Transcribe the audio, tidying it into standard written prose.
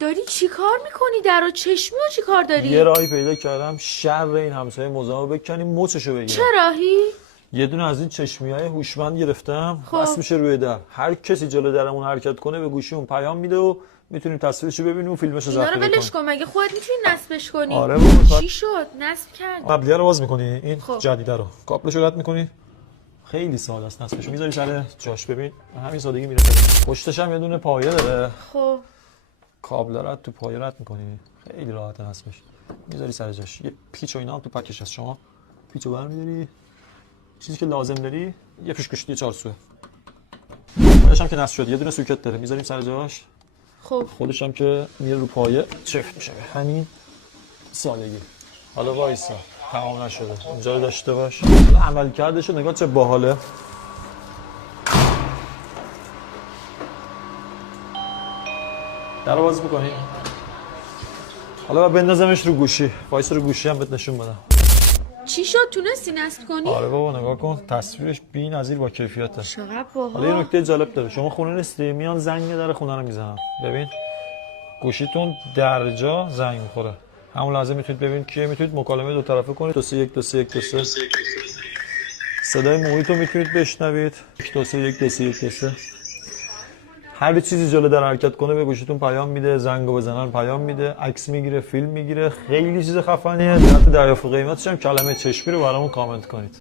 داری چی کار میکنی؟ در و چشمی و چی کار داری؟ یه راهی پیدا کردم شر این همسایه مزاحمو بکنیم مچشو بگیرم. چه راهی؟ یه دونه از این چشمیای هوشمند گرفتم. خب. بس میشه روی در. هر کسی جلو درمون حرکت کنه به گوشیمون پیام میده و میتونیم تصویرشو ببینیم و فیلمشو ضبط کنیم. اینا رو ولش کن، مگه خودت میتونی نصبش کنی؟ آره بابا. چی شد؟ نصب کرد. قبلیه رو باز میکنی این خب. جدیده رو کابلشو رد میکنی. خیلی ساده است نصبشو میذاری سر جاش ببین همین سادگی میره. پشتش هم یه دونه پایه داره. خب کابل رو تو پایه رد میکنی. خیلی راحت نصبش. میذاری سر جاش. یه پیچ و اینا هم تو پکش هست. شما پیچو برمی‌داری. چیزی که لازم داری یه پیشکشی چارسوه. خودش هم که نصب شد یه دونه سوکت داره میذاریم سر جاش. خب خودش هم که میره رو پایه چفت میشه به همین سادگی. حالا وایسا تمام نشده اینجا رو داشته باش. عمل کردش نگاه چه باحاله. در رو باز می‌کنی. حالا باید بندازمش رو گوشی. وایس رو گوشی هم بهت نشون بدم. چی شد؟ تونستی نصب کنی؟ آره بابا نگاه کن تصویرش بی‌نظیر با کیفیته. چقدر حالا یه باحال. نکته جالب داره. شما خونه نیستی میان زنگ در خونه رو میزنن. ببین گوشیتون در جا زنگ میخوره. همون لحظه میتونید ببینید کیه میتونید مکالمه دو طرفه کنید. 231 231 صدای محیط رو میتونید بشنوید. 231 231 هر چیزی جلو در حرکت کنه به گوشیتون پیام میده، زنگو بزنن پیام میده، عکس میگیره، فیلم میگیره. خیلی چیز خفنیه. جهت دریافت قیمتش هم کلمه چشمی رو برامون کامنت کنید.